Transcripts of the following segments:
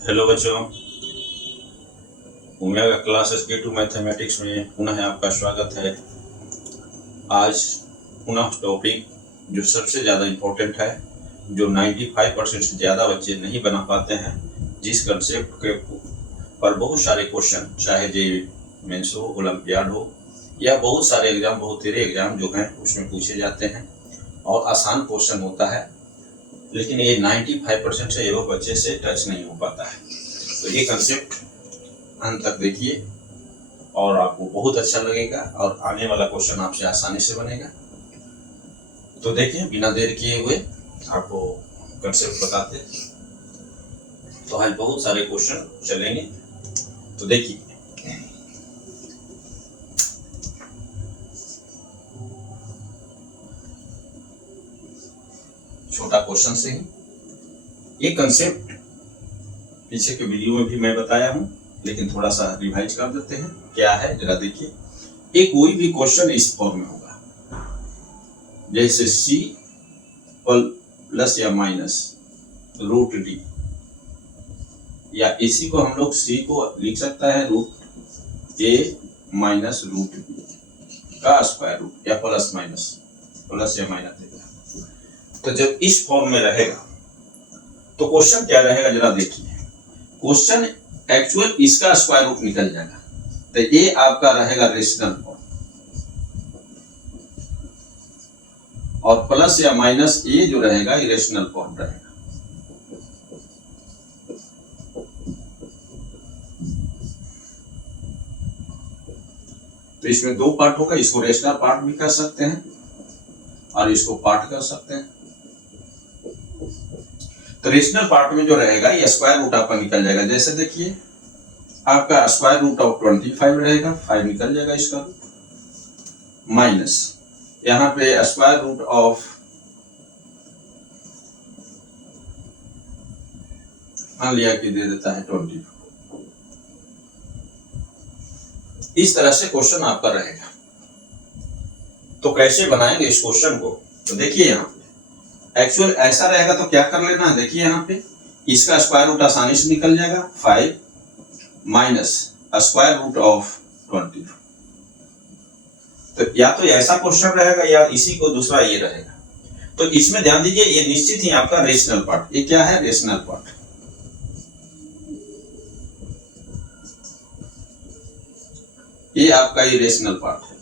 Hello बच्चों, omega classes के2 mathematics में पुनः आपका स्वागत है। आज पुनः टॉपिक जो सबसे ज़्यादा इम्पोर्टेंट है, जो 95% से ज़्यादा बच्चे नहीं बना पाते हैं, जिस कंसेप्ट के पर बहुत सारे क्वेश्चन, चाहे जेईई मेंस हो, ओलंपियाड हो या बहुत सारे एग्जाम, बहुत सारे एग्जाम जो हैं उसमें पूछे जाते हैं और आसान क्वेश्चन होता है, लेकिन ये 95% से एवं बच्चे से टच नहीं हो पाता है। तो ये कंसेप्ट अंत तक देखिए और आपको बहुत अच्छा लगेगा और आने वाला क्वेश्चन आपसे आसानी से बनेगा। तो देखिए, बिना देर किए हुए आपको कंसेप्ट बताते हैं। तो आज बहुत सारे क्वेश्चन चलेंगे। तो देखिए, छोटा क्वेश्चन से ही ये कंसेप्ट पीछे के वीडियो में भी मैं बताया हूं, लेकिन थोड़ा सा रिवाइज कर देते हैं। क्या है जरा देखिए, एक कोई भी क्वेश्चन इस फॉर्म में होगा, जैसे c प्लस या माइनस रूट डी, या इसी को हम लोग c को लिख सकता है root a minus root b का स्क्वायर रूट, या प्लस या माइनस देगा। तो जब इस फॉर्म में रहेगा तो क्वेश्चन क्या रहेगा जरा देखिए। क्वेश्चन एक्चुअल इसका स्क्वायर रूट निकल जाएगा, तो ये आपका रहेगा रेशनल फॉर्म, और प्लस या माइनस ये जो रहेगा इरेशनल फॉर्म रहेगा। तो इसमें दो पार्ट होगा, इसको रेशनल पार्ट भी कर सकते हैं और इसको पार्ट कर सकते हैं। तो रेशनल पार्ट में जो रहेगा ये स्क्वायर रूट आपका निकल जाएगा। जैसे देखिए, आपका स्क्वायर रूट ऑफ 25 रहेगा, 5 निकल जाएगा इसका, माइनस यहाँ पे स्क्वायर रूट ऑफ मान लिया कि दे देता है 20। इस तरह से क्वेश्चन आपका रहेगा। तो कैसे बनाएंगे इस क्वेश्चन को? तो देखिए, यहाँ पे एक्चुअल ऐसा रहेगा तो क्या कर लेना है, देखिए यहाँ पे इसका स्क्वायर रूट आसानी से निकल जाएगा, 5 माइनस स्क्वायर रूट ऑफ 20। तो या तो ऐसा क्वेश्चन रहेगा या इसी को दूसरा ये रहेगा। तो इसमें ध्यान दीजिए, ये निश्चित ही आपका रेशनल पार्ट, ये क्या है, रेशनल पार्ट। ये आपका ये रेशनल पार्ट है,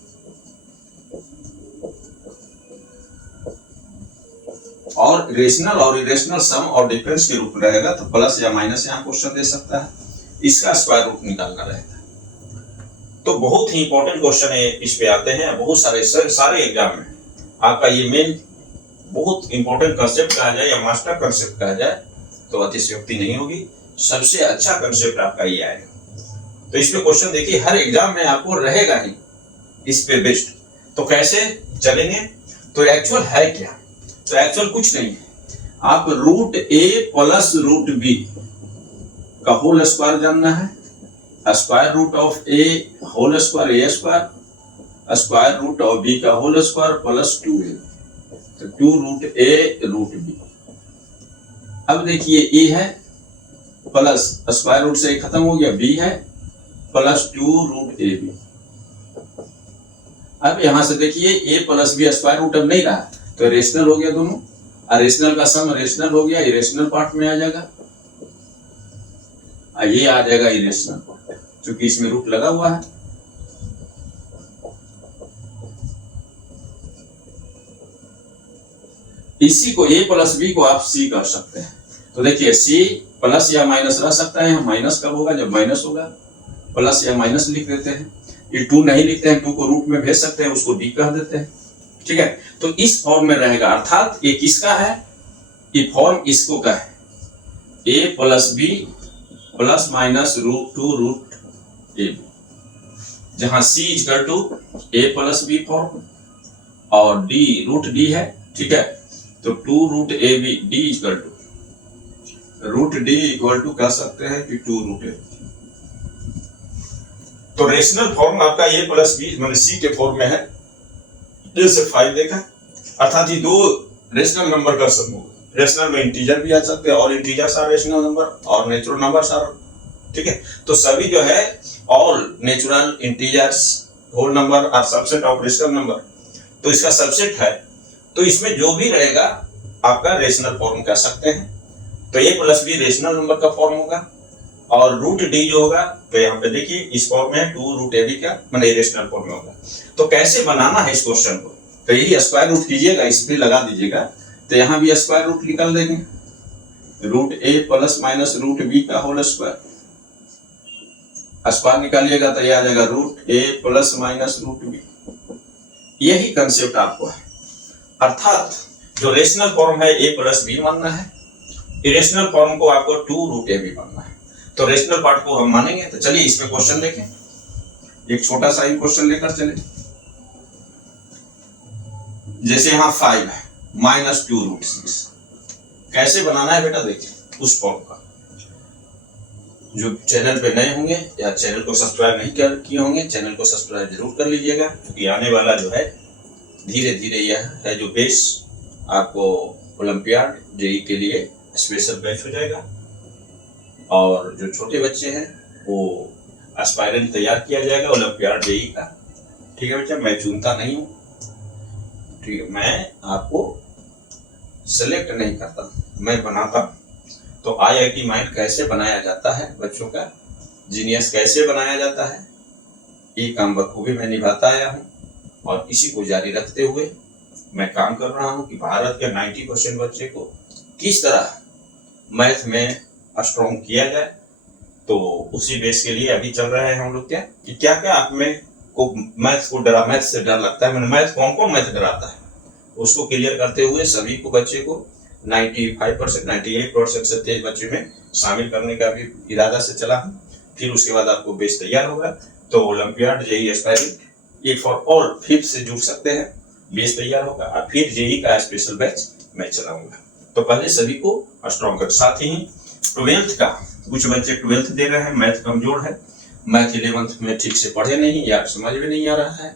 और रेशनल और इरेशनल सम और डिफरेंस के रूप में रहेगा। तो प्लस या माइनस यहाँ क्वेश्चन दे सकता है, इसका स्क्वायर रूट निकालना रहेगा। तो बहुत ही इंपॉर्टेंट क्वेश्चन है, इस पे आते हैं बहुत सारे एग्जाम में। आपका ये मेन बहुत इंपॉर्टेंट कंसेप्ट कहा जाए या मास्टर कंसेप्ट कहा जाए तो अतिशयोक्ति नहीं होगी। सबसे अच्छा कंसेप्ट आपका ये आएगा। तो इसमें क्वेश्चन देखिए, हर एग्जाम में आपको रहेगा ही इस पे बेस्ड। तो कैसे चलेंगे? तो एक्चुअल है क्या? तो एक्चुअल कुछ नहीं है, आप root A plus root B का होल स्क्वायर जानना है, square root of A whole square A square, square root of B का होल स्क्वायर प्लस 2a, तो 2 रूट ए रूट बी। अब देखिए, ए है प्लस स्क्वायर रूट से खत्म हो गया, बी है प्लस 2 रूट ए बी। अब यहां से देखिए, ए प्लस बी स्क्वायर रूट अब नहीं रहा, तो रेशनल हो गया दोनों, और रेशनल का सम रेशनल हो गया, इरेशनल पार्ट में आ जाएगा, ये आ जाएगा इरेशनल पार्ट, क्योंकि इसमें रूट लगा हुआ है। इसी को a प्लस बी को आप c कर सकते हैं। तो देखिए, c प्लस या माइनस रह सकता है, माइनस कब होगा, जब माइनस होगा। प्लस या माइनस लिख देते हैं, ये 2 नहीं लिखते हैं, 2 को रूट में भेज सकते हैं, उसको d कह देते हैं, ठीक है। तो इस फॉर्म में रहेगा, अर्थात ये किसका है, ये फॉर्म इसको का है, a plus B plus minus root 2 root A B, जहां c equal to a plus B form और d रूट d है, ठीक है। तो 2 root A B, d equal to root d equal to कह सकते हैं कि 2 रूट ए। तो रेशनल फॉर्म आपका a प्लस बी माने c के फॉर्म में है, जैसे 5 देखा, अर्थात ये दो रेशनल नंबर का समूह, रेशनल में इंटीजर भी आ सकते हैं, और इंटीजर्स आर रेशनल नंबर और नेचुरल नंबर्स आर, ठीक है। तो सभी जो है all natural integers whole number are subset of rational number, तो इसका सबसेट है, तो इसमें जो भी रहेगा आपका रेशनल फॉर्म कह सकते हैं। तो a plus B rational number का फॉर्म होगा, और रूट डी जो होगा, तो यहाँ पे देखिए इस फॉर्म में 2 रूट ए बी का मतलब रेशनल फॉर्म में होगा। तो कैसे बनाना है इस क्वेश्चन को, तो यही स्क्वायर रूट कीजिएगा, इस पे लगा दीजिएगा, तो यहाँ भी स्क्वायर रूट निकाल देंगे, root A plus minus root B का होल स्क्वायर, स्क्वायर निकालिएगा तो ये आ जाएगा root A plus minus root B. यही कंसेप्ट आपको है, अर्थात जो रेशनल फॉर्म है ए प्लस बी मानना है, इरेशनल फॉर्म को आपको 2 रूट ए बी मानना है। तो रेशनल पार्ट को हम मानेंगे। तो चलिए इसमें क्वेश्चन देखें, एक छोटा सा ही क्वेश्चन लेकर चले। जैसे यहाँ 5 है माइनस 2 रूट 6, कैसे बनाना है बेटा, देखिए उस फॉर्म का। जो चैनल पे नए होंगे या चैनल को सब्सक्राइब नहीं किए होंगे, चैनल को सब्सक्राइब जरूर कर लीजिएगा, क्योंकि आने वाला जो है धीरे धीरे यह है जो बेस आपको ओलंपियाड जेई के लिए स्पेशल बैच हो जाएगा। और जो छोटे बच्चे हैं वो एस्पायरेंट तैयार किया जाएगा ओलंपियाड जेई का, ठीक है बच्चा। मैं चुनता नहीं हूँ, ठीक है, मैं आपको सेलेक्ट नहीं करता, मैं बनाता हूँ। तो IIT माइंड कैसे बनाया जाता है बच्चों का, जीनियस कैसे बनाया जाता है, ये काम बखूबी मैं निभाता आया हूँ, और इसी को जारी रखते हुए मैं काम कर रहा हूँ कि भारत के 90% बच्चे को किस तरह मैथ में स्ट्रॉन्ग किया जाए। तो उसी बेस के लिए अभी चल रहा है हम लोग कि क्या क्या आप में को मैथ को डरा, मैथ से डर लगता है, मैंने मैथ कौन कौन मैथ डराता है, उसको क्लियर करते हुए सभी को बच्चे को 95% 98% से तेज बच्चे में शामिल करने का भी इरादा से चला हूँ। फिर उसके बाद आपको बेस तैयार होगा, तो ओलंपियाड जेई एस्पायरेंट ये फॉर ऑल 5th से जुड़ सकते हैं, बेस तैयार होगा, और फिर जेई का स्पेशल बैच मैं चलाऊंगा। तो पहले सभी को स्ट्रॉन्ग कर, साथ ही 12th का कुछ बच्चे 12th दे रहे हैं, मैथ कमजोर है, मैथ 11th में ठीक से पढ़े नहीं या समझ में नहीं आ रहा है,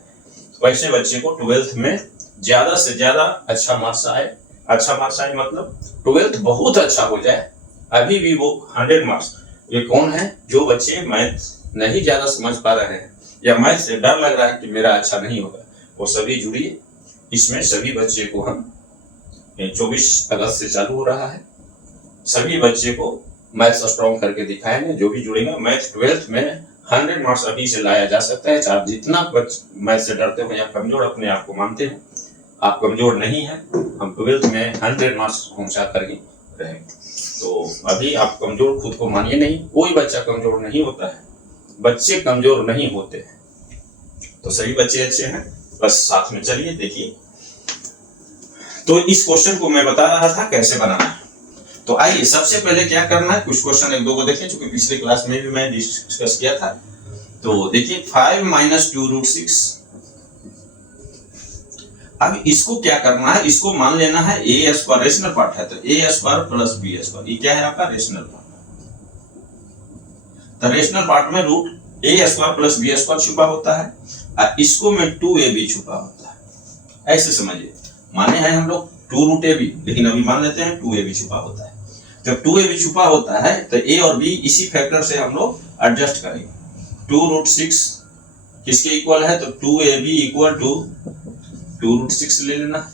तो ऐसे बच्चे को 12th में ज्यादा से ज्यादा अच्छा मार्क्स आए, अच्छा मार्क्स आए मतलब 12th बहुत अच्छा हो जाए, अभी भी वो 100 मार्क्स। ये कौन है, जो बच्चे मैथ नहीं ज्यादा समझ पा रहे हैं या मैथ से डर लग रहा है कि मेरा अच्छा नहीं होगा, वो सभी जुड़िए इसमें। सभी बच्चे को हम 24 अगस्त से चालू हो रहा है, सभी बच्चे को मैथ्स स्ट्रॉन्ग करके दिखाएंगे। जो भी जुड़ेगा मैथ 12th में 100 मार्क्स अभी से लाया जा सकता है। आप जितना मैथ से डरते हो या कमजोर अपने आप को मानते हो, आप कमजोर नहीं है, हम 12th में 100 मार्क्स पहुंचा कर ही रहेंगे। तो अभी आप कमजोर खुद को मानिए नहीं, कोई बच्चा कमजोर नहीं होता है, बच्चे कमजोर नहीं होते हैं, तो सभी बच्चे अच्छे हैं, बस साथ में चलिए देखिए। तो इस क्वेश्चन को मैं बता रहा था कैसे बनाना है। तो आइए सबसे पहले क्या करना है, कुछ क्वेश्चन एक दो को देखें, क्योंकि पिछले क्लास में भी मैं डिस्कस किया था। तो देखिए 5 माइनस 2 रूट 6, अब इसको क्या करना है, इसको मान लेना है ए स्क्वायर, रेशनल पार्ट है तो A square plus B square, ये क्या है आपका रेशनल पार्ट। तो रेशनल पार्ट में रूट ए स्क्वायर प्लस बी स्क्वायर छुपा होता है, और इसको में 2ab छुपा होता है, ऐसे समझिए। माने हैं हम लोग 2 रूट ए बी, लेकिन अभी मान लेते हैं 2ab छुपा होता है। जब 2ab छुपा होता है तो a और b इसी फैक्टर से हम लोग एडजस्ट करेंगे। 2 रूट 6 किसके इक्वल है, तो 2ab इक्वल टू 2 रूट 6 ले लेना,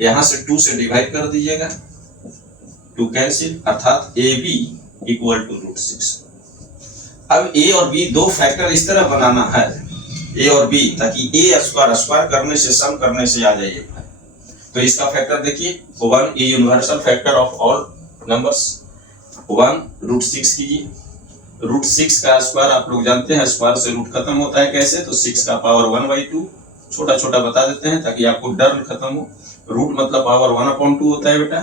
यहां से 2 से डिवाइड कर दीजिएगा, 2 कैंसिल, अर्थात ab इक्वल टू रूट 6। अब a और b दो फैक्टर इस तरह बनाना है, a और b, ताकि a स्क्वायर स्क्वायर करने से सम करने से आ जाए। तो इसका फैक्टर देखिए, 1 is universal factor of all numbers, 1 root 6 कीजिए, रूट 6 का स्क्वायर आप लोग जानते हैं, स्क्वायर से रूट खत्म होता है कैसे, तो 6 का पावर 1/2, छोटा छोटा बता देते हैं ताकि आपको डर खत्म हो। रूट मतलब पावर 1/2 होता है बेटा,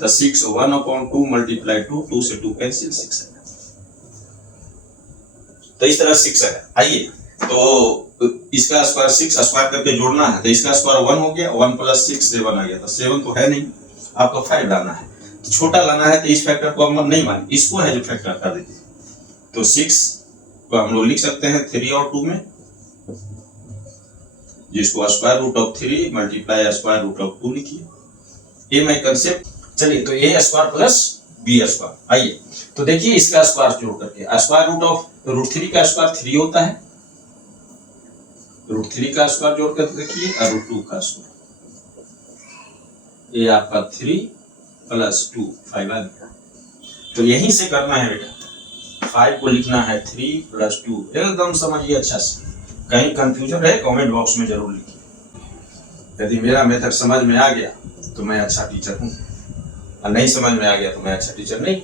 तो 6 1/2 मल्टीप्लाई 2 से 2 कैंसिल, 6 है। तो इस तरह 6 है। आइए तो इसका स्क्वायर 6 स्क्वायर करके जोड़ना है, तो इसका स्क्वायर 1 हो गया, 1 प्लस 6 7 आ गया, तो 7 तो है नहीं, आपको 5 लाना है। तो छोटा लाना है तो इस फैक्टर को हम नहीं माने, इसको है जो फैक्टर कर देते। तो 6 को हम लोग लिख सकते हैं 3 और 2 में, जिसको square root of 3 multiply square root of 2 लिखिए। ये मैं कंसेप्ट चलिए, तो A square plus B square. आइए तो देखिए इसका स्क्वायर जोड़ करके, स्क्वायर रूट ऑफ √3 का स्क्वायर 3 होता है, √3 का स्क्वायर जोड़ कर देखिए और √2 का स्क्वायर, ये आपका 3 प्लस 2 5 आ गया। तो यहीं से करना है बेटा, 5 को लिखना है 3 प्लस 2, एकदम समझिए अच्छा से। कहीं कंफ्यूजन है कमेंट बॉक्स में जरूर लिखिए। यदि मेरा मेथड समझ में आ गया तो मैं अच्छा टीचर हूँ, और नहीं समझ में आ गया तो मैं अच्छा टीचर नहीं।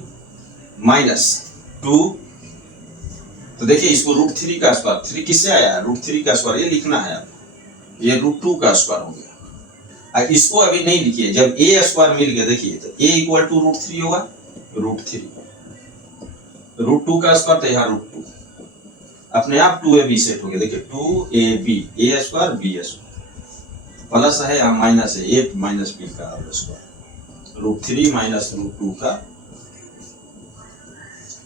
-2, तो देखिए इसको √3 का स्क्वायर, 3 किससे आया है, √3 का स्क्वायर, ये लिखना है आपको, ये √2 का स्क्वायर हो गया। अब इसको अभी नहीं लिखिए, जब ए स्क्वायर मिल गया देखिए तो a इक्वल टू √3 होगा, √3 √2 का स्क्वायर, तो यहाँ √2 अपने आप 2ab सेट हो गया। देखिए 2ab, a square b square, plus है यहाँ माइनस है, a माइनस b का स्क्वायर, √3 माइनस √2 का,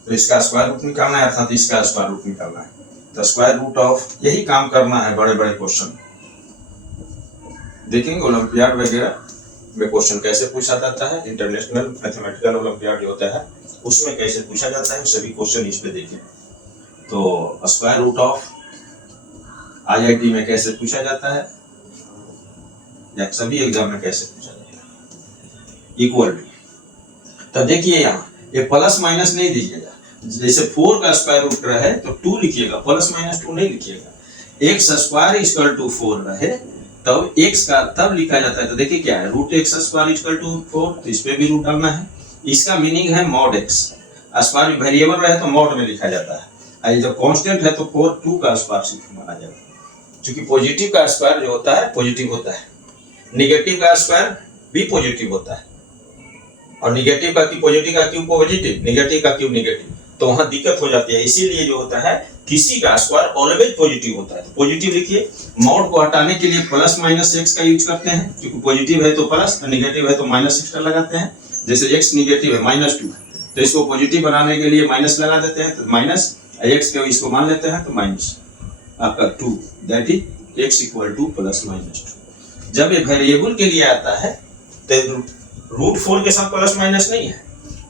तो इसका स्क्वायर रूट निकालना है, अर्थात इसका स्क्वायर रूट निकालना है। तो स्क्वायर रूट ऑफ, यही काम करना है बड़े बड़े क्वेश्चन देखेंगे। ओलंपियाड वगैरह में क्वेश्चन कैसे पूछा जाता है, इंटरनेशनल मैथमेटिकल ओलंपियाड जो होता है उसमें कैसे पूछा जाता है, सभी क्वेश्चन इस पे देखें। तो स्क्वायर रूट ऑफ IIT में कैसे पूछा जाता है, या सभी एग्जाम में कैसे पूछा जाता है, इक्वल टू। तो देखिए यहाँ ये प्लस माइनस नहीं दीजिएगा, जैसे 4 का स्क्वायर रूट रहे तो 2 लिखिएगा, प्लस माइनस 2 नहीं लिखिएगा। x स्क्वायर इक्वल टू 4 रहे तब x का तब लिखा जाता है। तो देखिए क्या है, √x स्क्वायर इक्वल टू 4, तो इस पे भी रूट डालना है। इसका मीनिंग है मॉड x, स्क्वायर वेरिएबल रहे तो मॉड में लिखा जाता है, और जब कांस्टेंट है तो 2 का स्क्वायर माना जाता है। क्योंकि पॉजिटिव का स्क्वायर जो होता है पॉजिटिव होता है, निगेटिव का स्क्वायर भी पॉजिटिव होता है, और निगेटिव का क्यूब पॉजिटिव का क्यूब पॉजिटिव, निगेटिव का क्यूब निगेटिव, तो वहां दिक्कत हो जाती है। इसीलिए जो होता है किसी का स्क्वायर ऑलवेज पॉजिटिव होता है। तो पॉजिटिव लिखिए, मॉड को हटाने के लिए प्लस माइनस x का यूज करते हैं, क्योंकि पॉजिटिव है तो प्लस, निगेटिव है तो माइनस एक्स्ट्रा लगाते हैं। जैसे x निगेटिव है -2 तो इसको पॉजिटिव बनाने के लिए माइनस लगा देते हैं, तो माइनस x के इसको मान लेते हैं तो माइनस आपका 2, that is x equal to +-2। जब ये वेरिएबल के लिए आता है तो √4 के साथ प्लस माइनस नहीं है,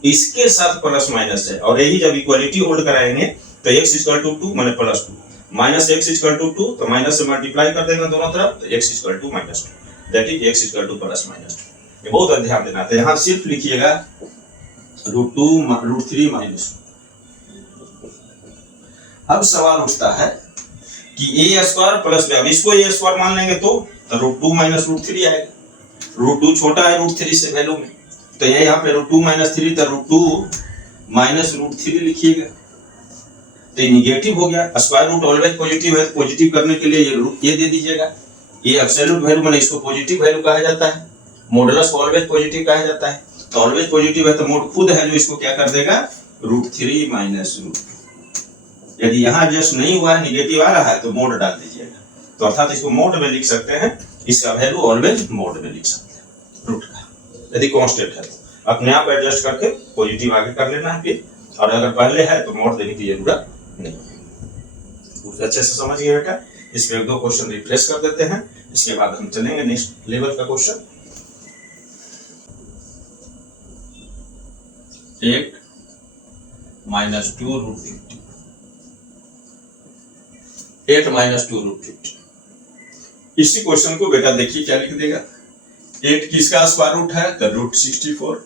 इसके साथ प्लस माइनस है। और यही जब इक्वालिटी होल्ड कराएंगे तो x इक्वल टू 2 माने +2, माइनस x इक्वल टू 2 तो माइनस से मल्टीप्लाई कर देंगे दोनों तरफ, तो x equal to -2, that is x equal to +-2। ये बहुत ध्यान देना है। यहाँ सिर्फ लिखिएगा √2 √3 -2। अब सवाल उठता है कि a स्क्वायर प्लस b, अब इसको a स्क्वायर मान लेंगे तो √2 √3 आएगा। √2 छोटा है √3 से वैल्यू में, तो ये यहाँ पे √2 -3, तो √2 -√3 लिखिएगा, तो ये निगेटिव हो गया। स्क्वायर रूट ऑलवेज पॉजिटिव है, पॉजिटिव करने के लिए ये दे दीजिएगा, ये एब्सोल्यूट वैल्यू माने इसको पॉजिटिव वैल्यू कहा जाता है, मॉडुलस ऑलवेज पॉजिटिव कहा जाता है। तो ऑलवेज पॉजिटिव है तो मोड खुद है जो इसको क्या कर देगा, √3 -√2। यदि यहाँ जस्ट नहीं हुआ है, निगेटिव आ रहा है तो मोड डाल दीजिएगा, तो अर्थात इसको मोड में लिख सकते हैं, इसका वैल्यू ऑलवेज मोड में लिख सकते हैं रूट का। यदि कांस्टेंट है तो अपने आप एडजस्ट करके पॉजिटिव आगे कर लेना है फिर, और अगर पहले है तो मोड देने की जरूरत नहीं है। अच्छे से समझ गए बेटा। इसके 1-2 क्वेश्चन रिफ्रेश कर देते हैं, इसके बाद हम चलेंगे नेक्स्ट लेवल का क्वेश्चन। 8 - 2 √50, 8 - 2 √50। इसी क्वेश्चन को बेटा देखिए क्या लिख देगा, 8 किसका स्क्वायर रूट है तो √64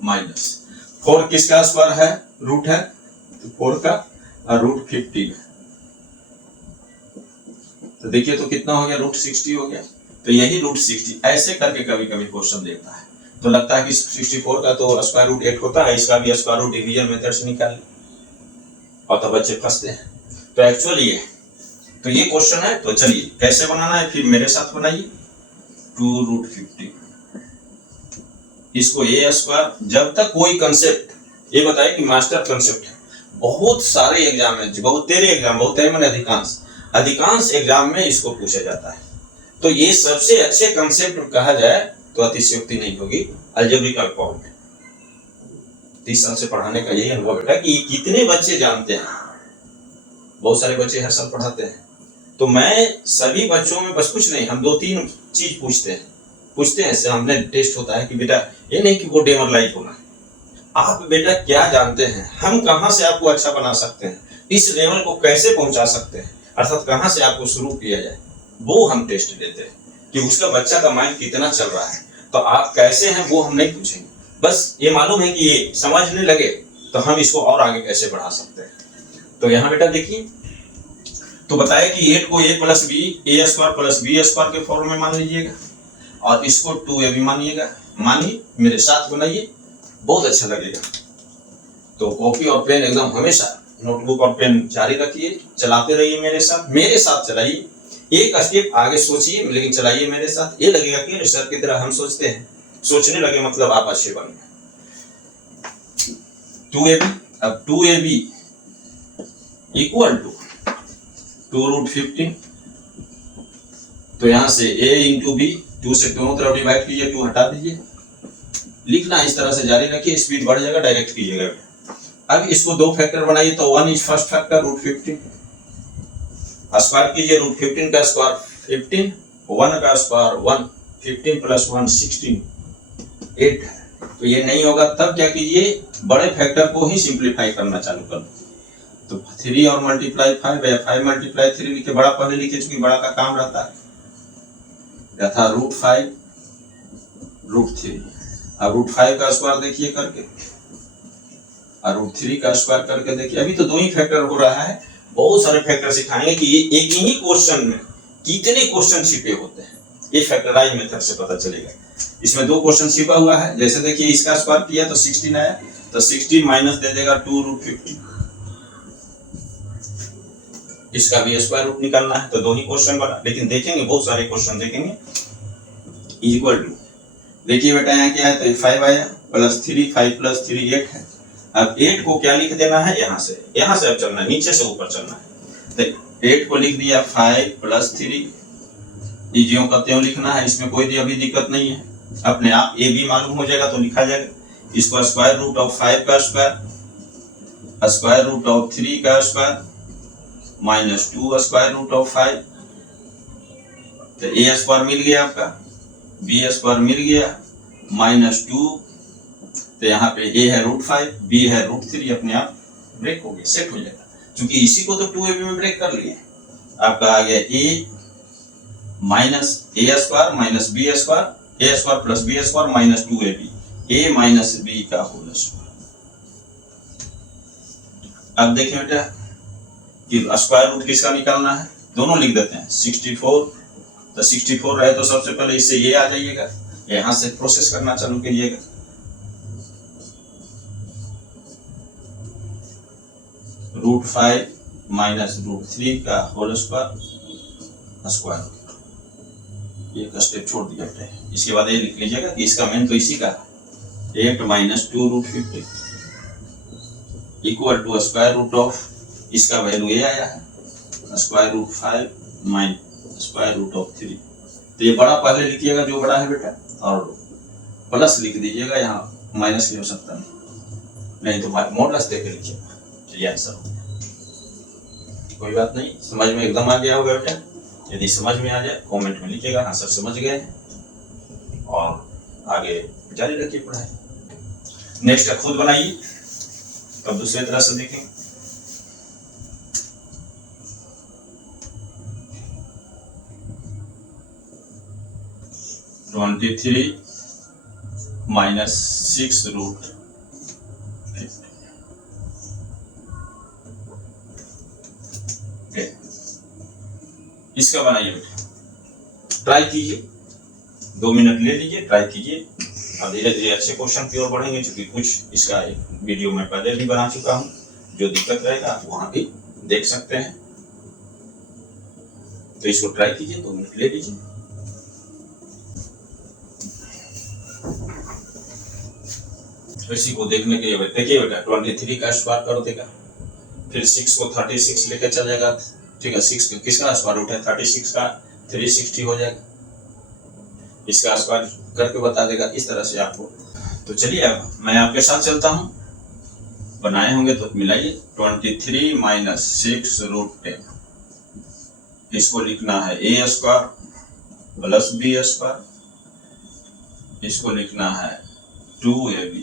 माइनस 4 किसका स्क्वायर है रूट है तो 4 का, और √50 तो देखिए तो कितना हो गया, √60 हो गया। तो यही √60 ऐसे करके कभी कभी क्वेश्चन देता है, तो लगता है कि 64 का तो स्क्वायर रूट 8 होता है, इसका भी स्क्वायर रूट डिवीजन मेथड से निकाल, और तो बच्चे फंसते हैं। तो एक्चुअली तो ये क्वेश्चन है, तो चलिए कैसे बनाना है फिर मेरे साथ बनाइए। 2√50, इसको a स्क्वायर, जब तक कोई कंसेप्ट ये बताए कि मास्टर कंसेप्ट है, बहुत सारे एग्जाम में, बहुत तेरे एग्जाम, बहुत तेरे मैंने अधिकांश एग्जाम में इसको पूछा जाता है। तो ये सबसे अच्छे कंसेप्ट कहा जाए तो अतिशयोक्ति नहीं होगी, अलजेब्रिकल फॉर्म में। 30 साल से पढ़ाने का यही अनुभव बेटा कि कितने बच्चे जानते हैं, बहुत सारे बच्चे हर साल पढ़ाते हैं। तो मैं सभी बच्चों में बस कुछ नहीं, हम 2-3 चीज पूछते हैं, हमने टेस्ट होता है कि बेटा ये नहीं कि वो डेमोरलाइज होना। आप बेटा क्या जानते हैं, हम कहां से आपको अच्छा बना सकते हैं, इस लेवल को कैसे पहुंचा सकते हैं, अर्थात कहां से आपको शुरू किया जाए, वो हम टेस्ट लेते हैं कि उसका बच्चा का माइंड कितना चल रहा है। तो आप कैसे हैं वो हम नहीं पूछेंगे, बस ये मालूम है कि ये समझने लगे तो हम इसको और आगे कैसे बढ़ा सकते हैं। तो यहाँ बेटा देखिए, तो बताया कि 8 को a plus B A square plus B square के फॉर्म में मान लीजिएगा और इसको 2ab मानिएगा। मानिए, मेरे साथ बनाइए, बहुत अच्छा लगेगा। तो कॉपी और पेन एकदम हमेशा, नोटबुक और पेन जारी रखिए, चलाते रहिए मेरे साथ चलाइए। एक स्टेप आगे सोचिए लेकिन चलाइए मेरे साथ। ये लगेगा कि सर की तरह हम सोचते हैं, सोचने लगे मतलब आप अच्छे बन गए। 2ab, अब 2ab इक्वल टू 2√15। तो यहां से a इंटू बी, 2 से दोनों तरफ डिवाइड कीजिए, 2 हटा दीजिए। लिखना इस तरह से जारी रखिए, स्पीड बढ़ जाएगा, डायरेक्ट कीजिएगा। अब इसको 2 फैक्टर बनाइए, तो 1 इज फर्स्ट फैक्टर √15, स्क्वायर कीजिए, √15 का स्क्वायर 15, 1 का स्क्वायर 1, 15 प्लस 1 16, 8 है। तो ये नहीं होगा, तब क्या कीजिए, बड़े फैक्टर को ही सिंप्लीफाई करना चालू कर दो। तो 3 और मल्टीप्लाई 5 या 5 मल्टीप्लाई 3 लिखे, बड़ा पहले लिखे चूंकि बड़ा का काम रहता है, यथा √5 √3। अब √5 का स्क्वायर देखिए करके और √3 का स्क्वायर करके देखिए। अभी तो 2 ही फैक्टर हो रहा है, बहुत सारे फैक्टर सिखाएंगे कि ये एक ही क्वेश्चन में कितने क्वेश्चन छिपे होते हैं, ये फैक्टराइज मेथड से पता चलेगा। इसमें 2 क्वेश्चन छिपा हुआ है। जैसे देखिए, इसका स्क्वायर किया तो 16 आया, तो 16 माइनस दे देगा 2√15। इसका भी स्क्वायर रूट निकालना है, तो 2 ही क्वेश्चन बना, लेकिन देखेंगे बहुत सारे क्वेश्चन देखेंगे। इक्वल टू, देखिए बेटा यहाँ क्या है, तो 5 आया प्लस 3, 5 प्लस 3 8 है। अब 8 को क्या लिख देना है, यहाँ से अब चलना है, नीचे से ऊपर चलना है। तो 8 को लिख दिया 5 प्लस 3, ज्यों का त्यों लिखना है, इसमें कोई अभी दिक्कत नहीं है, अपने आप ए भी मालूम हो जाएगा तो लिखा जाएगा। इसको स्क्वायर रूट ऑफ 5 का स्क्वायर, स्क्वायर रूट ऑफ 3 का square minus 2 square root of 5। तो ए स्क्वायर मिल गया आपका, बी स्क्वायर मिल गया माइनस 2। तो यहाँ पे a है √5, b है √3, अपने आप ब्रेक हो गया, सेट हो जाएगा। क्योंकि इसी को तो 2ab में ब्रेक कर लिए, आपका आ गया a minus a square minus b square, a square plus b square minus 2ab, a minus b का होल स्क्वायर। अब देखिए बेटा कि स्क्वायर रूट किसका निकालना है, दोनों लिख देते हैं। 64, तो 64 रहे तो सबसे पहले इससे ये आ जाइएगा, यहां से प्रोसेस करना चालू करिएगा। √5 माइनस √3 का होल स्क्वायर, स्क्वायर एक स्टेप छोड़ दिया है। इसके बाद ये लिख लीजिएगा कि इसका मेन तो इसी का 8 minus 2√15 equal to square root of, इसका वैल्यू ये आया है, square root 5 minus square root of 3। तो ये बड़ा पहले लिखिएगा जो बड़ा है बेटा, और प्लस लिख दीजिएगा, यहाँ माइनस भी हो सकता है, नहीं तो मॉडुलस देके लिखिएगा। ये आंसर हो गया, कोई बात नहीं, समझ में एकदम आ गया होगा बेटा। यदि समझ में आ जाए कमेंट में लिखिएगा हाँ सर समझ गए, और आगे जारी रखिए पढ़ाई। नेक्स्ट खुद बनाइए, तब दूसरी तरह से देखेंगे। (23 माइनस 6√15) इसका बनाइए बेटा, ट्राई कीजिए, 2 मिनट ले लीजिए, ट्राई कीजिए, और धीरे धीरे अच्छे क्वेश्चन की ओर बढ़ेंगे। क्योंकि कुछ इसका एक वीडियो मैं पहले भी बना चुका हूँ, जो दिक्कत रहेगा आप वहां भी देख सकते हैं। तो इसको ट्राई कीजिए, 2 मिनट ले लीजिए। इसी को देखने के लिए देखिए बेटा, 23 का स्क्वायर कर देगा, फिर 6 को 36 लेके चल जाएगा, ठीक है। 6 किसका स्क्वायर रूट है, 36 का 360 हो जाएगा, इसका स्क्वायर करके बता देगा इस तरह से आपको। तो चलिए अब मैं आपके साथ चलता हूं, बनाए होंगे तो मिलाइए। 23 माइनस 6√10, इसको लिखना है a square plus b square, इसको लिखना है 2ab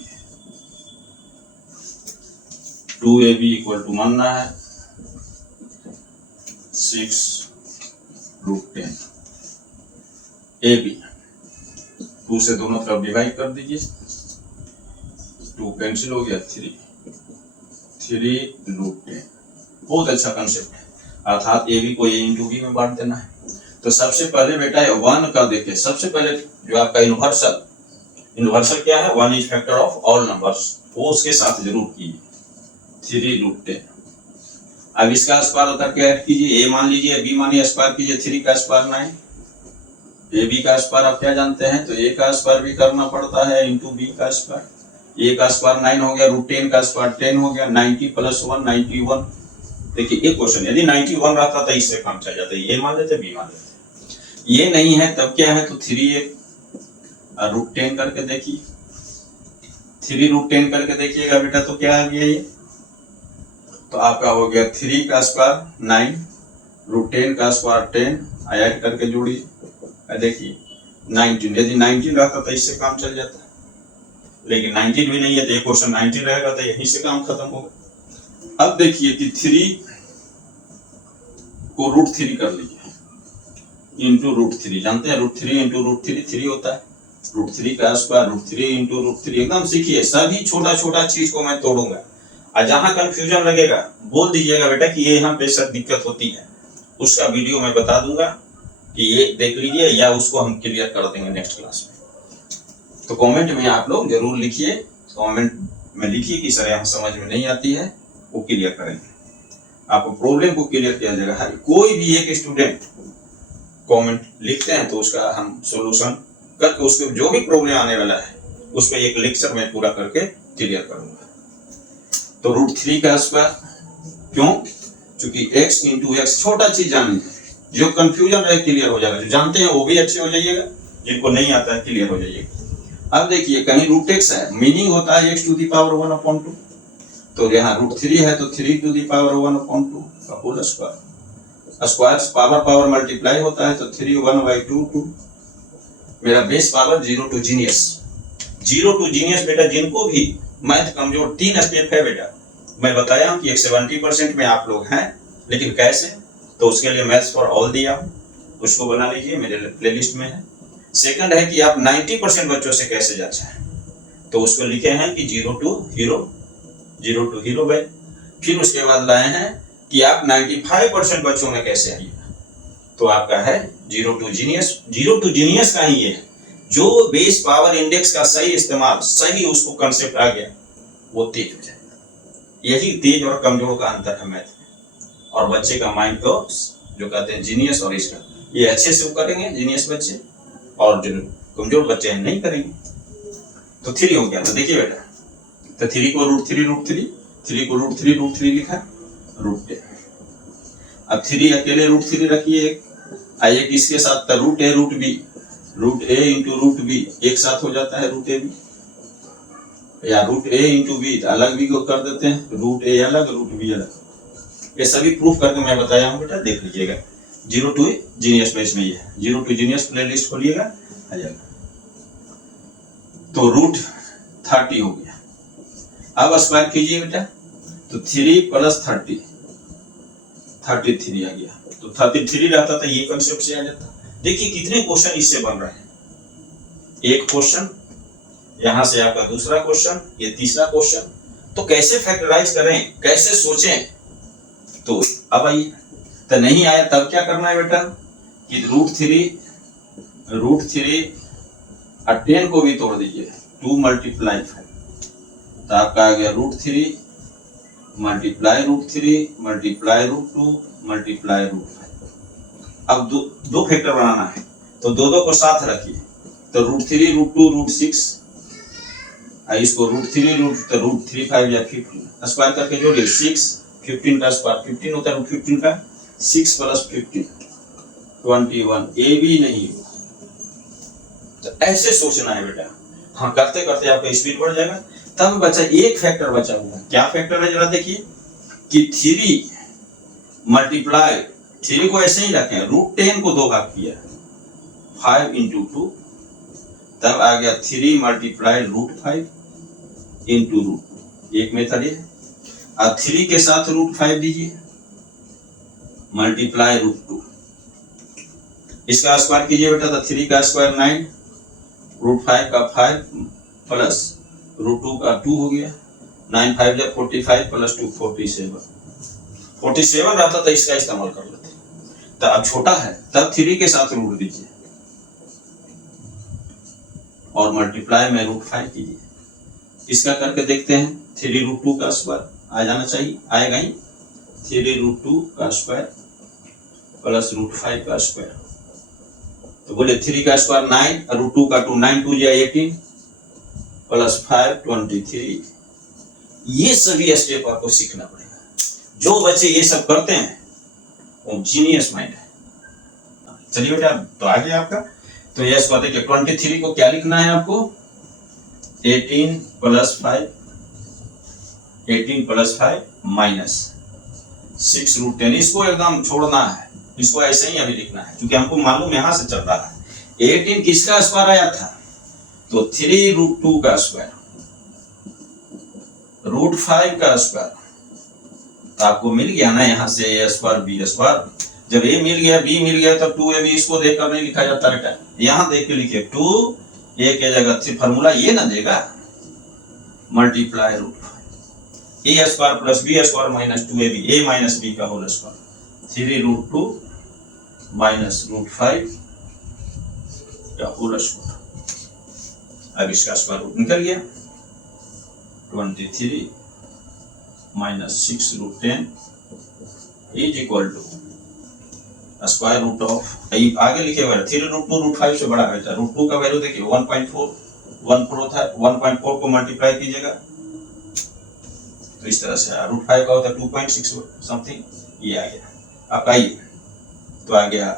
2ab इक्वल टू मानना है 6√10 ab 2 से दोनों तरफ डिवाइड कर दीजिए, 2 कैंसिल हो गया, 3√10। बहुत अच्छा कंसेप्ट है, अर्थात ए बी को ए इंटू बी में बांट देना है। तो सबसे पहले बेटा 1 का देखिए, सबसे पहले जो आपका यूनिवर्सल क्या है, 1 is factor of all numbers, वो उसके साथ जरूर कीजिए 3√10। अब इसका स्क्वायर करके ऐड कीजिए, ए मान लीजिए, बी मानिए, स्क्वायर कीजिए, 3 का स्क्वायर 9, ए बी का स्क्वायर आप क्या जानते हैं, तो ए का स्क्वायर भी करना पड़ता है इंटू बी का स्क्वायर, ए का स्क्वायर 9 हो गया, √10 का स्क्वायर 10 हो गया, 90 + 1 91। देखिए एक क्वेश्चन, यदि 91 रहता तो इससे काम चल जाता, ये मान लेते, बी मान लेते, ये नहीं है तब क्या है, तो 3√10 करके देखिए, 3√10 करके देखिएगा बेटा, तो क्या आ गया ये, तो आपका हो गया 3 का स्क्वायर 9, √10 का स्क्वायर 10, ऐड करके जोड़िए, देखिए 19, यदि 19 रहता तो इससे काम चल जाता, लेकिन 19 भी नहीं है, तो ये क्वेश्चन 19 रहेगा तो यहीं से काम खत्म होगा। अब देखिए कि 3 को √3 कर लीजिए इंटू √3, जानते हैं √3 इंटू √3 3 होता है, √3 का स्क्वायर √3 इंटू √3, एकदम सीखिए, सभी छोटा छोटा चीज को मैं तोड़ूंगा, और जहां कंफ्यूजन लगेगा बोल दीजिएगा बेटा कि ये यहाँ पे सर दिक्कत होती है, उसका वीडियो मैं बता दूंगा कि ये देख लीजिए, या उसको हम क्लियर कर देंगे नेक्स्ट क्लास में। तो कमेंट में आप लोग जरूर लिखिए, कमेंट में लिखिए कि सर यहाँ समझ में नहीं आती है, वो क्लियर करेंगे, आपको प्रॉब्लम को क्लियर किया जाएगा। हर कोई भी एक स्टूडेंट कमेंट लिखते हैं तो उसका हम सॉल्यूशन करके, उसको जो भी प्रॉब्लम आने वाला है उस पर एक लेक्चर में पूरा करके क्लियर करूंगा। तो √3 का स्क्वायर क्यों, क्योंकि x इंटू एक्स, छोटा चीज जाननी है, जो कंफ्यूजन रहे क्लियर हो जाएगा, जो जानते हैं वो भी अच्छे हो जाइएगा, जिनको नहीं आता है क्लियर हो जाइएगा। अब देखिए कहीं √x है, मीनिंग होता है x⁴ 1/2, तो यहाँ √3 है तो 3⁴ 1/2 का whole square, square power multiply होता है तो 3 1/2, मेरा बेस पावर 0 to जीनियस बेटा, जिनको भी मैथ कमजोर 3 स्टेप है बेटा, मैं बताया हूं कि एक 70% में आप लोग हैं, लेकिन कैसे, तो उसके लिए मैथ्स फॉर ऑल दिया, उसको बना लीजिए, मेरे प्लेलिस्ट में है। सेकंड है कि आप 90% बच्चों से कैसे जांचें, तो उसको लिखे हैं कि 0 to हीरो बाय, फिर उसके बाद लाए हैं कि आप 95% बच्चों में कैसे आइएगा, तो आपका है 0 to जीनियस का ही ये है, जो बेस पावर इंडेक्स का सही इस्तेमाल, सही उसको कंसेप्ट आ गया, वो तेज हो जाएगा। यही तेज और कमजोर का अंतर है मैथ में, और बच्चे का माइंड को जो कहते हैं जीनियस और इसका, ये अच्छे से वो करेंगे जीनियस बच्चे, और जो कमजोर बच्चे हैं नहीं करेंगे। तो 3 हो गया, तो देखिए बेटा, तो 3 को √3 को √3 लिखा, √10। अब 3 अकेले √3 रखिए, एक इसके साथ √a इंटू √b एक साथ हो जाता है √ab, या √a इंटू b अलग भी कर देते हैं, √a अलग √b अलग, ये सभी प्रूफ करके मैं बताया हूँ बेटा, देख लीजिएगा। 0 to जीनियस बेस में ये है, 0 to जीनियस प्लेलिस्ट खोलिएगा, आ जाएगा। तो √30 हो गया, अब स्क्वायर कीजिए बेटा, तो 3 + 30 33 आ गया, तो 33 रहता था, ये कंसेप्ट से आ जाता। देखिए कितने क्वेश्चन इससे बन रहे हैं, एक क्वेश्चन, यहां से आपका दूसरा क्वेश्चन, ये तीसरा क्वेश्चन, तो कैसे फैक्टराइज करें, कैसे सोचें, तो अब आइए, तो नहीं आया तब क्या करना है बेटा, कि √3 और 10 को भी तोड़ दीजिए, 2 × 5, तो आपका आ गया √3 × √3 × √2 × √5। अब दो फैक्टर बनाना है, तो दो को साथ रखिए, तो √3 √2 √6, इसको √3 √3 5 या 15 स्क्वायर करके जोड़िए, 6 15 का स्क्वायर 15 होता है, √15 का 6 + 15 21, ए भी नहीं हुआ। तो ऐसे सोचना है बेटा, हाँ करते करते आपका स्पीड बढ़ जाएगा। तब बचा एक फैक्टर बचा हुआ, क्या फैक्टर है जरा देखिए, कि 3 मल्टीप्लाई, 3 को ऐसे ही रखें, √10 को 2 भाग किया, 5 × 2, तब आ गया 3 × √5 इंटू रूट, एक मेथड है। अब 3 के साथ √5 दीजिए, मल्टीप्लाई √2, इसका स्क्वायर कीजिए बेटा, तो 3 का स्क्वायर 9, √5 का 5 प्लस √2 का 2 हो गया, 9 5 जा 45 प्लस 2 47 रहता तो इसका इस्तेमाल कर लेते। तो अब छोटा है तब 3 के साथ रूट दीजिए और मल्टीप्लाई में √5 कीजिए। इसका करके देखते हैं, 3√2 का स्क्वायर आ जाना चाहिए, आएगा ही। 3√2 का स्क्वायर प्लस √5 का स्क्वायर, तो बोले 3 का स्क्वायर 9 और √2 का 2, 9 2 जा 18 प्लस 5 23। ये सभी स्टेप आपको सीखना पड़ेगा। जो बच्चे ये सब करते हैं वो जीनियस माइंड है। चलिए बेटा, तो आगे आपका, तो ये स्क्वायर देखिए 23 को क्या लिखना है आपको, 18 प्लस 5 माइनस 6√10। इसको एकदम छोड़ना है, इसको ऐसे ही अभी लिखना है क्योंकि हमको मालूम यहां से चल रहा है। 18 किसका स्क्वायर आया था, तो 3√2 का स्क्वायर, √5 का स्क्वायर, तो आपको मिल गया ना यहाँ से ए स्क्वायर बी स्क्वायर। जब ए मिल गया बी मिल गया तब 2ab, इसको देखकर नहीं लिखा जाता बेटा, यहाँ देख के लिखिए 2 ए के जगह 3, फॉर्मूला ये ना देगा, multiply √5 A square plus B square minus 2ab, A minus B का होल स्क्वायर, 3√2 माइनस √5 का होल स्क्वायर। अब इसका स्क्वायर रूट निकल गया, 23 minus 6√10 is equal to square root of, आगे लिखे हुए 3√2 √5 से बड़ा है। √2 का वैल्यू देखिए 1.4 था, 1.4 को मल्टीप्लाई कीजिएगा तो इस तरह से √5 का होता है 2.6 समथिंग, ये आ गया आपका। ये तो आ गया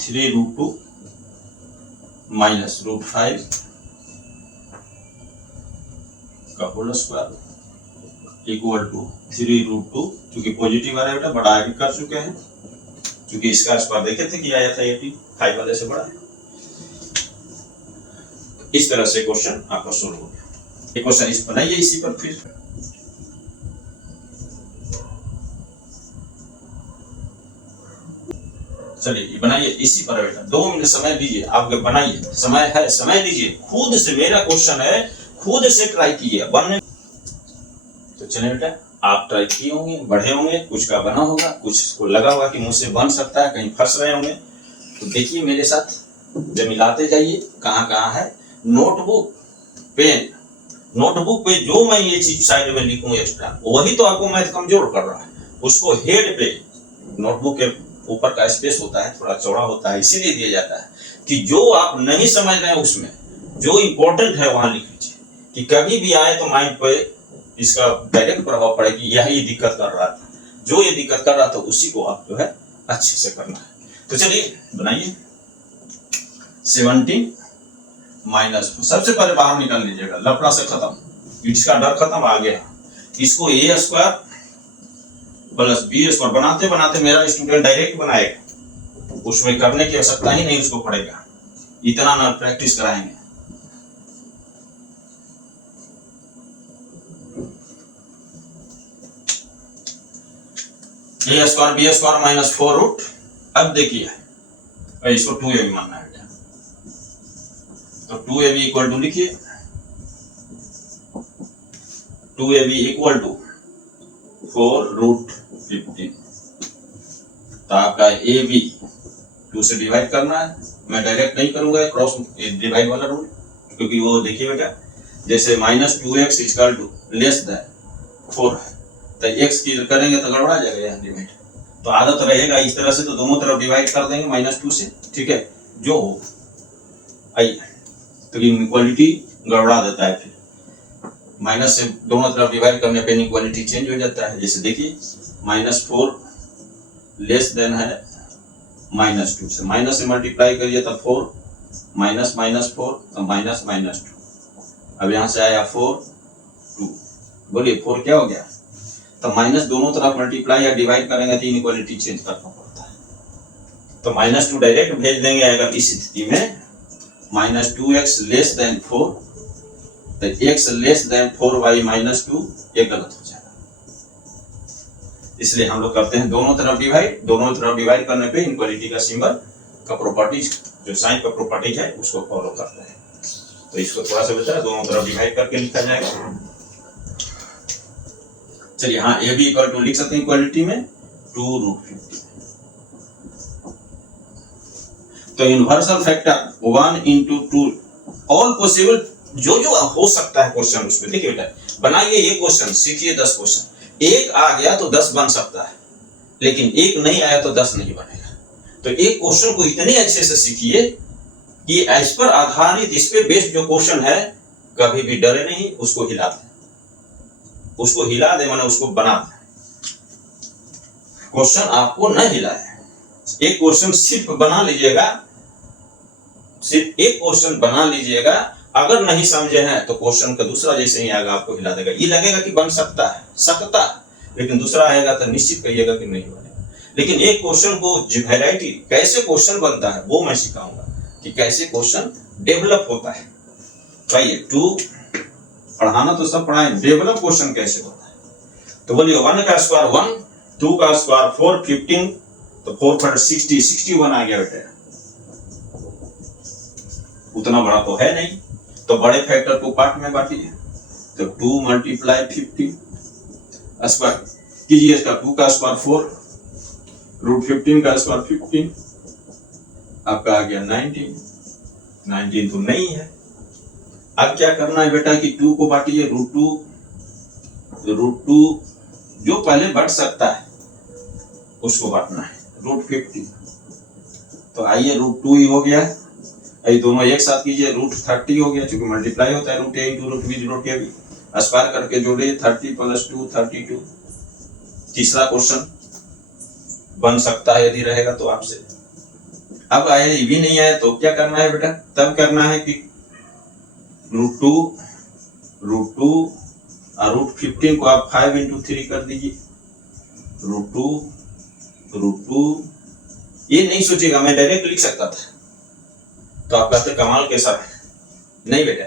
3√2 माइनस √5 का होल स्क्वायर इक्वल टू 3√2, क्योंकि पॉजिटिव आ रहा है बेटा, बड़ा आगे कर चुके हैं, क्योंकि इसका स्क्वायर देखे थे कि आया था 85 वाले से बड़ा है। इस तरह से क्वेश्चन आपका सोल्व हो गया। एक क्वेश्चन इस बनाइए इसी पर, फिर चलिए बनाइए इसी पर बेटा, 2 मिनट समय दीजिए, आप बनाइए, समय है, समय दीजिए, खुद से, मेरा क्वेश्चन है, खुद से ट्राई कीजिए बनने। तो चलिए बेटा, आप ट्राई किए होंगे, बढ़े होंगे, कुछ का बना होगा, कुछ को लगा होगा कि मुझसे बन सकता है, कहीं फंस रहे होंगे, तो देखिए मेरे साथ, जब मिलाते जाइए कहाँ कहाँ है। नोटबुक पेन, नोटबुक पे जो मैं ये चीज साइड में लिखूं एक्स्ट्रा, वही तो आपको मैथ कमजोर कर रहा है। उसको हेड पे, नोटबुक के ऊपर का स्पेस होता है, थोड़ा चौड़ा होता है, इसीलिए दिया जाता है कि जो आप नहीं समझ रहे हैं उसमें जो इंपॉर्टेंट है वहां लिख लीजिए, कि कभी भी आए तो माइंड पे इसका डायरेक्ट प्रभाव पड़े कि यही दिक्कत कर रहा था, जो ये दिक्कत कर रहा था उसी को आप जो है अच्छे से करना है। तो चलिए बनाइए, 17 माइनस, सबसे पहले बाहर निकाल लीजिएगा, लफड़ा से खत्म, इसका डर खत्म, आ गया। इसको ए स्क्वायर प्लस बी स्क्वायर बनाते बनाते मेरा स्टूडेंट डायरेक्ट बनाएगा, उसमें करने की आवश्यकता ही नहीं उसको पड़ेगा, इतना ना प्रैक्टिस कराएंगे। A square B square minus 4 root, अब देखिए इसको 2ab मानना है, तो 2ab इक्वल टू लिखिए, 2ab इक्वल टू 4 रूट 15। तो आपका ab 2 से डिवाइड करना है, मैं डायरेक्ट नहीं करूंगा क्रॉस डिवाइड वाला रूल, क्योंकि वो देखिए बेटा, जैसे minus 2x equal to less than 4 है, तो x की करेंगे तो गड़बड़ा जाएगा यहाँ डिवाइड, तो आदत रहेगा इस तरह से, तो दोनों तरफ डिवाइड कर देंगे -2 से, ठीक है, जो हो आइए, तो इनइक्वालिटी गड़बड़ा देता है, फिर माइनस से दोनों तरफ डिवाइड करने पे इनइक्वालिटी चेंज हो जाता है। जैसे देखिए -4 लेस देन है -2 से, माइनस से मल्टीप्लाई करिए तो 4 माइनस -4 तो -2, अब यहाँ से आया 4 2, बोलिए 4 क्या हो गया, तो माइनस दोनों तरफ मल्टीप्लाई या डिवाइड करेंगे तो इनइक्वालिटी चेंज करना पड़ता है, तो -2 डायरेक्ट भेज देंगे। अगर इस स्थिति में -2x लेस देन 4 तो x less than 4y minus 2 ये गलत हो जाएगा। इसलिए हम लोग करते हैं दोनों तरफ डिवाइड। दोनों तरफ डिवाइड करने पे इनक्वालिटी का सिंबल का प्रॉपर्टीज जो साइन का प्रॉपर्टीज है उसको फॉलो करते हैं। तो इसको थोड़ा सा बेहतर दोनों तरफ डिवाइड करके लिखा जाएगा। चलिए हाँ, ए बी इक्वल टू लिख सकते हैं इक्वालिटी में 2√50। तो universal factor 1 into 2 all possible जो जो हो सकता है क्वेश्चन उसमें। देखिए बेटा बनाइए ये क्वेश्चन, सीखिए 10 क्वेश्चन। एक आ गया तो 10 बन सकता है, लेकिन एक नहीं आया तो 10 नहीं बनेगा। तो एक क्वेश्चन को इतने अच्छे से सीखिए कि इस पर आधारित, इस पे बेस्ड जो क्वेश्चन है कभी भी डरे नहीं, उसको हिला दे, उसको हिला दे माने उसको बना दे। क्वेश्चन आपको न हिलाए, एक क्वेश्चन सिर्फ बना लीजिएगा, सिर्फ एक क्वेश्चन बना लीजिएगा। अगर नहीं समझे हैं तो क्वेश्चन का दूसरा जैसे ही आएगा आपको हिला देगा। ये लगेगा कि बन सकता है, लेकिन दूसरा आएगा तो निश्चित कहिएगा कि नहीं बनेगा। लेकिन एक क्वेश्चन को वैरायटी कैसे क्वेश्चन बनता है वो मैं सिखाऊंगा कि कैसे क्वेश्चन डेवलप होता है। भाई 2 पढ़ाना तो सब पढ़ाए, डेवलप क्वेश्चन कैसे होता है। तो बोलिए 1 का स्क्वायर 1, 2 का स्क्वायर 4, 15 तो 4 पर 60, 61 आ गया बेटा। उतना बड़ा तो है नहीं, तो बड़े फैक्टर को पार्ट में बांटिए। तो 2 × 50 स्क्वायर कीजिए, इसका 2 का स्क्वायर 4, √15 का स्क्वायर 15, आपका आ गया 19 तो नहीं है। अब क्या करना है बेटा कि 2 को बांटिए, √2 जो पहले बढ़ सकता है उसको बांटना है, √50। तो आइए √2 ही हो गया, ये दोनों एक साथ कीजिए, √30 हो गया, क्योंकि मल्टीप्लाई होता है √a × √b स्क्वायर करके जोड़िए, 30 + 2 32। तीसरा क्वेश्चन बन सकता है यदि रहेगा तो आपसे। अब आया ये भी नहीं आया तो क्या करना है बेटा, तब करना है कि √2 और √15 को आप 5 × 3 कर दीजिए। √2 ये नहीं सोचेगा, मैं डायरेक्ट लिख सकता था। तो आप कहते कमाल के सर नहीं बेटा,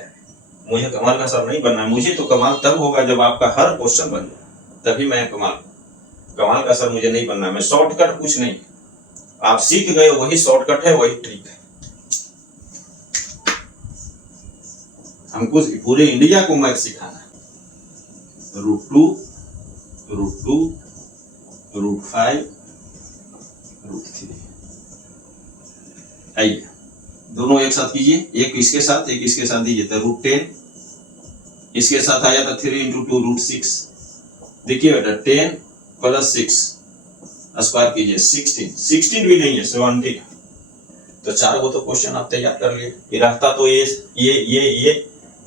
मुझे कमाल का सर नहीं बनना है। मुझे तो कमाल तब होगा जब आपका हर क्वेश्चन बन जाए, तभी मैं कमाल का सर मुझे नहीं बनना है। मैं शॉर्टकट कुछ नहीं, आप सीख गए वही शॉर्टकट है, वही ट्रिक है। हमको पूरे इंडिया को मैथ सिखाना है। √2 √5 √3। आइए दोनों एक साथ कीजिए, एक इसके साथ एक इसके साथ दीजिए। तो √10 इसके साथ आया था 3 × 2 √6। देखिए बेटा 10 + 6 स्क्वायर कीजिए, 16 भी नहीं है 17। तो 4 को तो क्वेश्चन आप तैयार कर लिए, ये रहता तो ये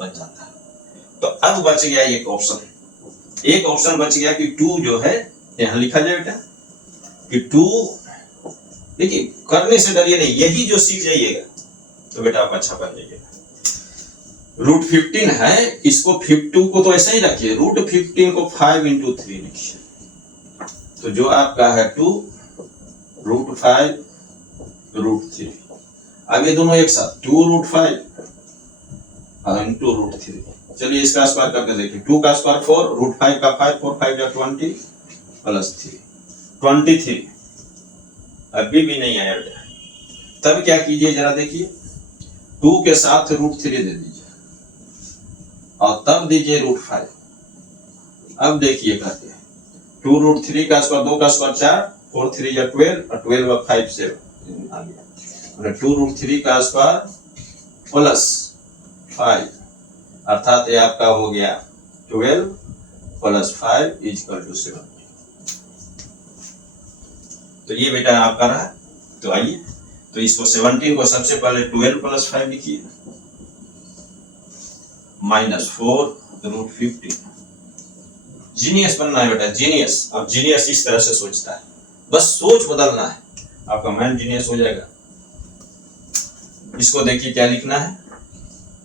बच जाता। तो अब बच गया एक ऑप्शन बच गया कि 2 जो है यहां लिखा जाए बेटा कि 2। देखिए करने से डरिए नहीं, यही जो सीख जाइएगा तो बेटा आप अच्छा बन जाइएगा। √15 है, इसको 52 को तो ऐसा ही रखिए, √15 को 5 × 3 लिखिए। तो जो आपका है 2 √5 √3। अब ये दोनों एक साथ 2 √5 और × √3। चलिए इसका स्क्वायर करके देखिए, 2 का स्क्वायर 4, √5 का 5, 4 5 या 20 + 3 23। अभी भी नहीं आया बेटा, तब क्या कीजिए जरा देखिए, 2 के साथ √3 दे दीजिए और तब दीजिए √5। अब देखिए करके 2 √3 का स्क्वायर, 2 का स्क्वायर 4, 4 3 या 12 और 12 और 5 7 आ गया। 2 √3 का स्क्वायर + 5 अर्थात ये आपका हो गया 12 + 5 = 7। तो ये बेटा आपका रहा। तो आइए तो इसको 17 को सबसे पहले 12 + 5 लिखिए, -4 √15। जीनियस बनना है बेटा, जीनियस। अब जीनियस इस तरह से सोचता है, बस सोच बदलना है, आपका माइंड जीनियस हो जाएगा। इसको देखिए क्या लिखना है,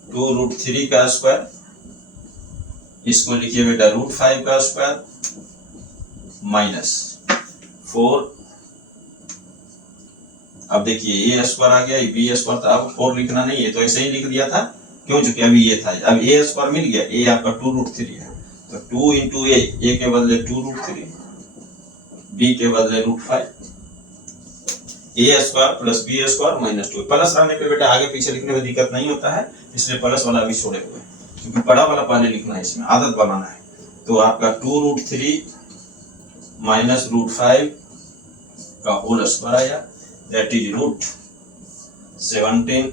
2 √3 का स्क्वायर, इसको लिखिए बेटा √5 का स्क्वायर -4। अब देखिए ए स्क्वायर आ गया, बी स्क्वायर था, अब 4 लिखना नहीं है तो ऐसे ही लिख दिया था क्यों, चूंकि अभी ये था, अब ए स्क्वायर मिल गया, ए आपका 2√3 है, तो 2 इंटू ए के बदले 2√3, बी के बदले √5, A square plus B square minus 2। Plus आने पे बेटा आगे पीछे लिखने में दिक्कत नहीं होता है, इसलिए प्लस वाला भी छोड़े हुए, क्योंकि बड़ा वाला पहले लिखना है, इसमें आदत बनाना है। तो आपका 2√3 माइनस √5 का होल स्क्वायर आया, that is √17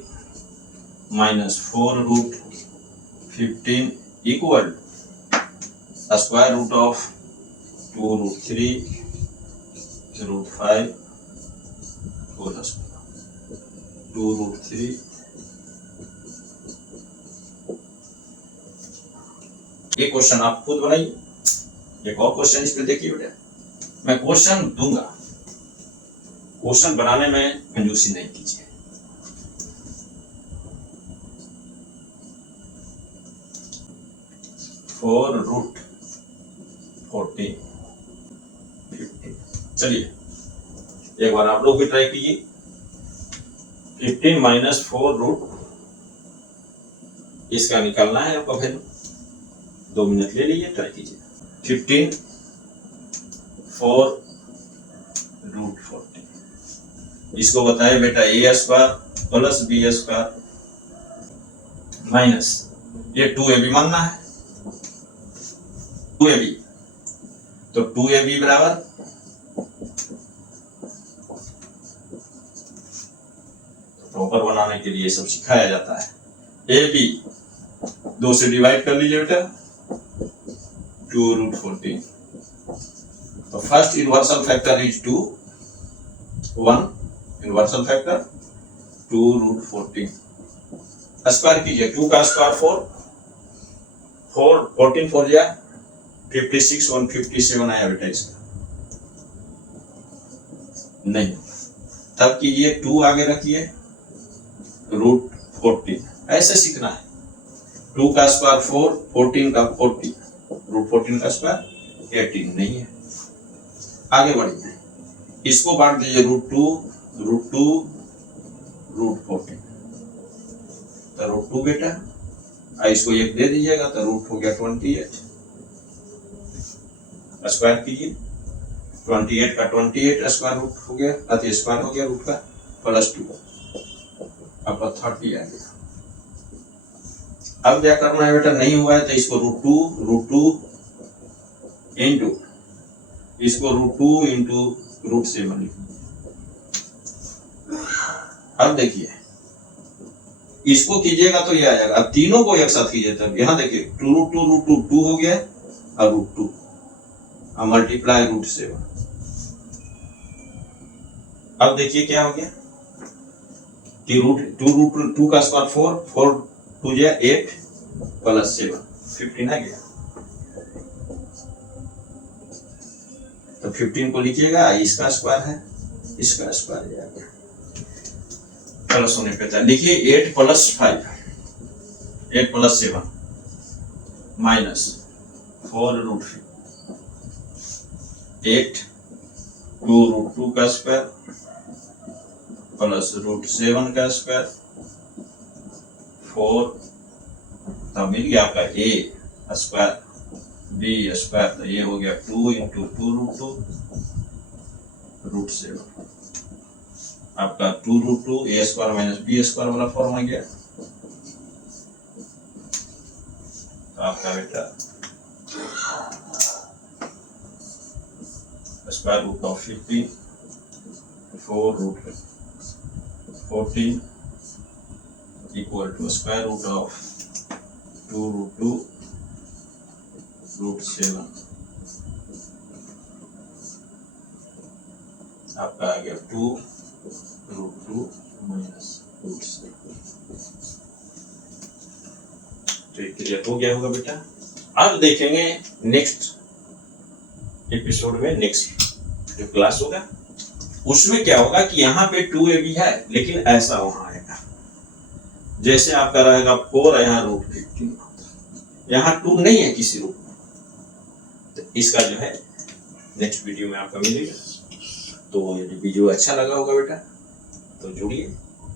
minus 4√15 equal square root of 2√3 √5 whole square, 2√3। ये क्वेश्चन आप खुद बनाइए। एक और क्वेश्चन इस पे देखिए बेटा, मैं क्वेश्चन दूंगा, क्वेश्चन बनाने में कंजूसी नहीं कीजिए। फोर रूट 14 15, चलिए एक बार आप लोग भी ट्राई कीजिए। 15 माइनस 4 रूट, इसका निकालना है आपका वैल्यू, 2 मिनट ले लीजिए, ट्राई कीजिए। 15 4 रूट 14, इसको बताए बेटा A square plus B square minus ये 2ab मानना है, 2ab, तो 2ab बराबर प्रॉपर बनाने के लिए सब सिखाया जाता है। ab 2 से डिवाइड कर लीजिए बेटा, 2√14, तो first inversal factor is 2, 1 inversal factor 2√14, square कीजिए, 2 का स्क्वायर 4, 14 4 जा 56, 157 आया बेटा इसका, नहीं, तब कीजिए 2 आगे रखिए, √14, ऐसे सीखना है। 2 का स्क्वायर 4, 14 का 40, √14 का स्क्वायर 18 नहीं है, आगे बढ़िए, इसको बांट दीजिए, √2 √14, तो √2 बेटा, इसको 1 दे दीजिएगा तो रूट हो गया 28, स्क्वायर कीजिए, 28 का 28 स्क्वायर रूट हो गया, अति स्क्वायर हो गया रूट का, प्लस 2 आपका 30 आ गया। अब क्या करना है बेटा, नहीं हुआ है तो इसको √2 इंटू इसको √2 इंटू √7 लिखिए। अब देखिए इसको कीजिएगा तो ये आ जाएगा, अब तीनों को एक साथ कीजिए, तब यहां देखिए 2√2 हो गया और √2 मल्टीप्लाई √7। अब देखिए क्या हो गया कि √2 का स्क्वायर 4 2 8 प्लस 7 15 आ गया, तो 15 को लिखिएगा, इसका स्क्वायर है, इसका स्क्वायर आ गया, प्लस होने पे था, लिखिए 8 प्लस 5 8 प्लस 7 माइनस 4√5 8 2√2 का स्क्वायर प्लस √7 का स्क्वायर 4, तब मिल गया आपका ए स्क्वायर बी स्क्वायर, तो ये हो गया 2 इंटू 2√2 √7, आपका 2√2 A square minus B square वाला फॉर्म आ गया, तो आपका बेटा square root of 15 4√14 equal to square root of 2√2 √7, आपका आ गया 2√2 माइनस √7। तो ये क्लियर हो गया होगा बेटा। अब देखेंगे नेक्स्ट एपिसोड में, नेक्स्ट जो क्लास होगा उसमें क्या होगा कि यहाँ पे 2ab है, लेकिन ऐसा वहां आएगा, जैसे आपका रहेगा 4, यहाँ √15, यहाँ 2 नहीं है किसी रूप में, तो इसका जो है नेक्स्ट वीडियो में आपका मिलेगा। तो यदि वीडियो अच्छा लगा होगा बेटा तो जुड़िए,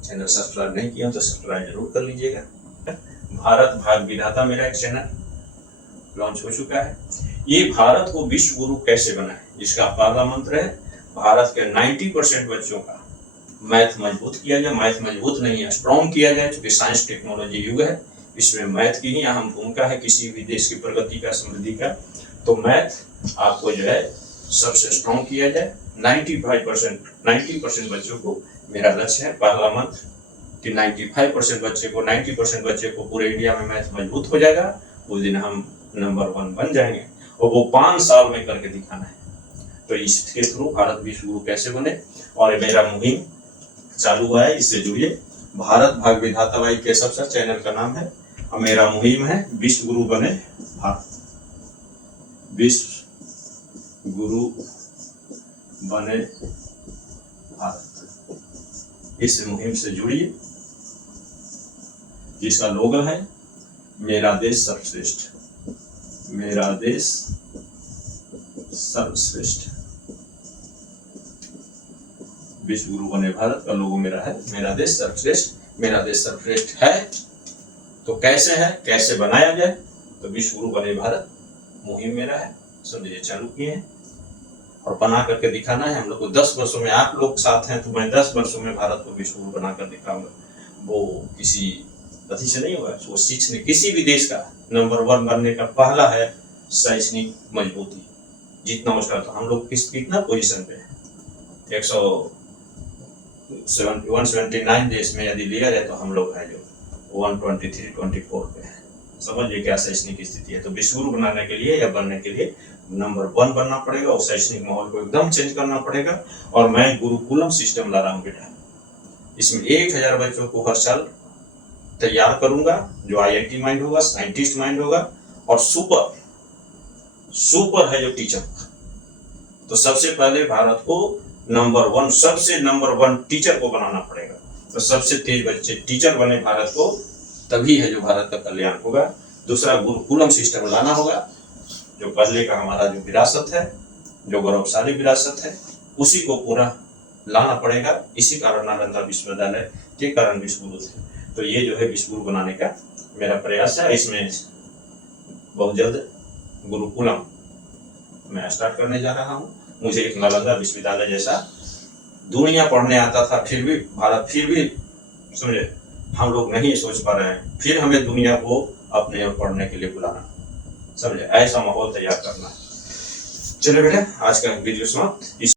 चैनल सब्सक्राइब नहीं किया तो सब्सक्राइब जरूर कर लीजिएगा। भारत भाग विधाता मेरा एक चैनल लॉन्च हो चुका है। ये भारत को विश्व गुरु कैसे बनाए, जिसका पहला मंत्र है भारत के 90% बच्चों का मैथ मजबूत किया जाए। मैथ मजबूत नहीं है, स्ट्रॉन्ग किया जाए, क्योंकि साइंस टेक्नोलॉजी युग है। इसमें मैथ की ही अहम भूमिका है किसी भी देश की प्रगति का, समृद्धि का। तो मैथ आपको जो है सबसे स्ट्रॉन्ग किया जाए। 90% बच्चों को मेरा लक्ष्य है, पहला मंत्र कि 90% बच्चे को पूरे इंडिया में मैथ मजबूत हो जाएगा, उस दिन हम नंबर 1 बन जाएंगे। और वो 5 साल में करके दिखाना है। तो इसके थ्रू भारत विश्व गुरु कैसे बने, और मेरा मुहिम चालू हुआ है, इससे जुड़िए। भारत भाग विधाता भाई केशव सर चैनल का नाम है, और मेरा मुहिम है विश्व गुरु बने भारत, विश्व गुरु बने भारत। इस मुहिम से जुड़िए, जिसका लोगो है मेरा देश सर्वश्रेष्ठ, मेरा देश सर्वश्रेष्ठ। विश्व गुरु बने भारत का लोगो मेरा है मेरा देश सर्वश्रेष्ठ। मेरा देश सर्वश्रेष्ठ है तो कैसे है, कैसे बनाया जाए, तो विश्व गुरु बने भारत मुहिम मेरा है, समझिए चालू किए हैं और बना करके दिखाना है हम लोग को। 10 वर्षों में आप लोग साथ हैं तो मैं 10 वर्षों में भारत को विश्व गुरु बनाकर दिखाऊंगा। वो किसी अति से नहीं होगा, वो सीखने किसी भी देश का नंबर 1 बनने का पहला है शैक्षणिक मजबूती। जितना उसका, तो हम लोग कितना पोजीशन पे है, 179 देश में यदि लिया जाए तो हम लोग है जो 123-24 पे है। समझिए क्या शैक्षणिक स्थिति है। तो विश्व गुरु बनाने के लिए या बनने के लिए नंबर 1 बनना पड़ेगा, और शैक्षणिक माहौल को एकदम चेंज करना पड़ेगा। और मैं गुरुकुलम सिस्टम ला रहा हूँ बेटा, इसमें 1000 बच्चों को हर साल तैयार करूंगा, जो IIT माइंड होगा, साइंटिस्ट माइंड होगा, और सुपर है जो टीचर। तो सबसे पहले भारत को नंबर 1, सबसे नंबर 1 टीचर को बनाना पड़ेगा। तो सबसे तेज बच्चे टीचर बने भारत को, तभी है जो भारत का कल्याण होगा। दूसरा गुरुकुलम सिस्टम लाना होगा, जो पहले का हमारा जो विरासत है, जो गौरवशाली विरासत है, उसी को पूरा लाना पड़ेगा। इसी कारण नालंदा विश्वविद्यालय के कारण विश्व गुरु थे। तो ये जो है विश्व गुरु बनाने का मेरा प्रयास है। इसमें बहुत जल्द गुरुकुलम मैं स्टार्ट करने जा रहा हूँ। मुझे एक नालंदा विश्वविद्यालय जैसा दुनिया पढ़ने आता था, फिर भी भारत, फिर भी समझे हम लोग नहीं सोच पा रहे हैं, फिर हमें दुनिया को अपने ओर पढ़ने के लिए बुलाना, समझे ऐसा माहौल तैयार करना। चलिए बेटा, आज का वीडियो समाप्त।